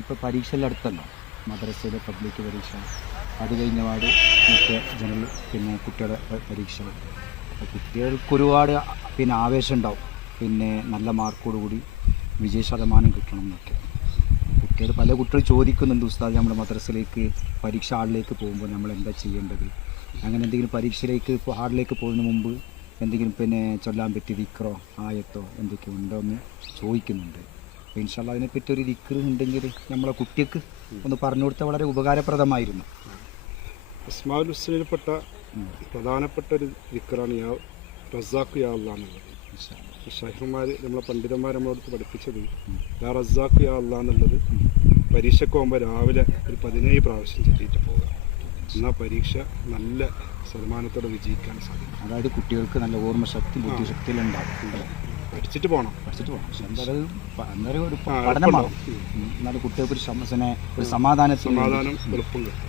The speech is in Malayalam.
ഇപ്പോൾ പരീക്ഷയെല്ലാം അടുത്തല്ലോ, മദ്രസയിലെ പബ്ലിക് പരീക്ഷ, അത് കഴിഞ്ഞപാട് മറ്റേ ജനറൽ പിന്നെ കുട്ടികളുടെ പരീക്ഷ. അപ്പോൾ കുട്ടികൾക്ക് ഒരുപാട് പിന്നെ ആവേശം ഉണ്ടാവും, പിന്നെ നല്ല മാർക്കോടുകൂടി വിജയ ശതമാനം കിട്ടണം എന്നൊക്കെ. കുട്ടികൾ പല കുട്ടികൾ ചോദിക്കുന്നുണ്ട്, ഉസ്താദ് നമ്മുടെ മദ്രസയിലേക്ക് പരീക്ഷ ഹാളിലേക്ക് പോകുമ്പോൾ നമ്മൾ എന്താ ചെയ്യേണ്ടത്, അങ്ങനെ എന്തെങ്കിലും പരീക്ഷയിലേക്ക് ഹാളിലേക്ക് പോകുന്നതിന് മുമ്പ് എന്തെങ്കിലും പിന്നെ ചൊല്ലാൻ പറ്റിയ ദിക്റോ ആയത്തോ എന്തൊക്കെയോ ഉണ്ടോ എന്ന് ചോദിക്കുന്നുണ്ട്. അപ്പോൾ ഇൻഷാ അല്ലാഹ് അതിനെപ്പറ്റി ഒരു ദിക്ർ ഉണ്ടെങ്കിൽ നമ്മളെ കുട്ടിക്ക് ഒന്ന് പറഞ്ഞു കൊടുത്താൽ വളരെ ഉപകാരപ്രദമായിരുന്നു. അസ്മാഉൽ ഹുസ്നയിൽപ്പെട്ട പ്രധാനപ്പെട്ട ഒരു ദിക്റാണ് യാ റസാഖ് യാ അല്ലാഹ് എന്നുള്ളത്. ഷൈഖുമാർ നമ്മളെ പണ്ഡിതന്മാർ നമ്മളോട് പഠിപ്പിച്ചത് യാ റസാഖ് യാ അല്ലാഹ് എന്നുള്ളത് പരീക്ഷയ്ക്ക് പോകുമ്പോൾ രാവിലെ ഒരു 17 പ്രാവശ്യം ചൊല്ലിയിട്ട് പോകുക. എന്നാൽ പരീക്ഷ നല്ല ശതമാനത്തോടെ വിജയിക്കാൻ സാധിക്കും. അതായത് കുട്ടികൾക്ക് നല്ല ഓർമ്മശക്തി ബുദ്ധിശക്തിയിലുണ്ടാവും. പഠിച്ചിട്ട് പോകണം. പക്ഷെ എന്തായാലും ഒരു പഠനമാണ്. എന്നാലും കുട്ടികൾക്ക് ഒരു സമാധാനം എളുപ്പം കിട്ടും.